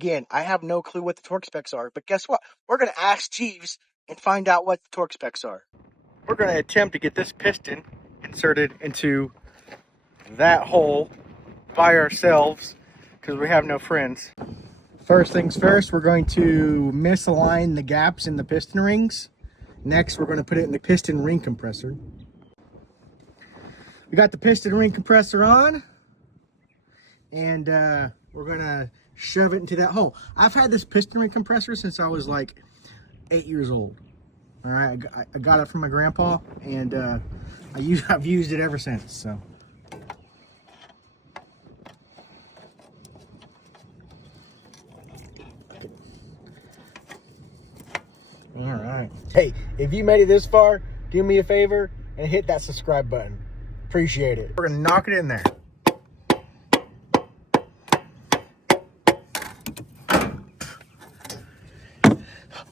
Again, I have no clue what the torque specs are, but guess what? We're going to ask Jeeves and find out what the torque specs are. We're going to attempt to get this piston inserted into that hole by ourselves because we have no friends. First things first, we're going to misalign the gaps in the piston rings. Next, we're going to put it in the piston ring compressor. We got the piston ring compressor on, and we're going to shove it into that hole. I've had this piston ring compressor since I was like 8 years old. All right, I got it from my grandpa, and I've used it ever since. So. All right. Hey, if you made it this far, do me a favor and hit that subscribe button. Appreciate it. We're gonna knock it in there.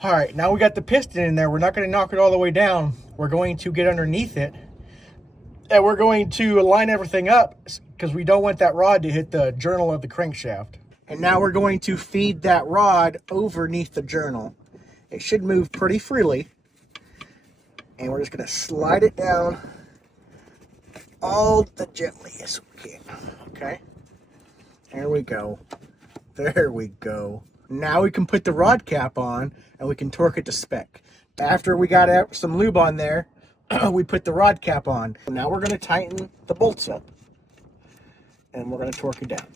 All right, now we got the piston in there. We're not gonna knock it all the way down. We're going to get underneath it, and we're going to line everything up because we don't want that rod to hit the journal of the crankshaft. And now we're going to feed that rod underneath the journal. It should move pretty freely. And we're just going to slide it down all the gently as we can. Okay. There we go. There we go. Now we can put the rod cap on and we can torque it to spec. After we got some lube on there, we put the rod cap on. Now we're going to tighten the bolts up. And we're going to torque it down.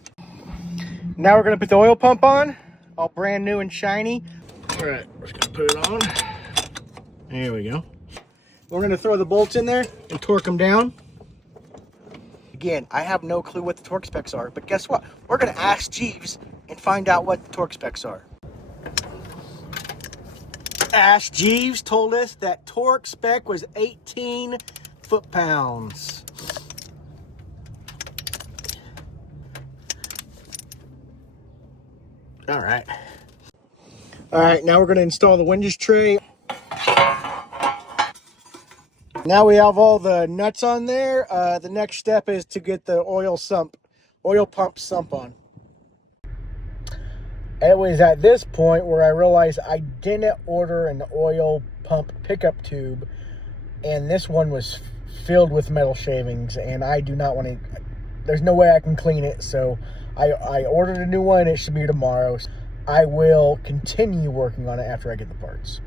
Now we're going to put the oil pump on. All brand new and shiny. All right, we're just gonna put it on. There we go. We're gonna throw the bolts in there and torque them down. Again, I have no clue what the torque specs are, but guess what? We're gonna ask Jeeves and find out what the torque specs are. Ask Jeeves told us that torque spec was 18 foot-pounds. All right. All right, now we're going to install the windage tray. Now we have all the nuts on there. The next step is to get the oil pump sump on. It was at this point where I realized I didn't order an oil pump pickup tube, and this one was filled with metal shavings, and I do not want to, there's no way I can clean it, so I ordered a new one. It should be tomorrow. I will continue working on it after I get the parts.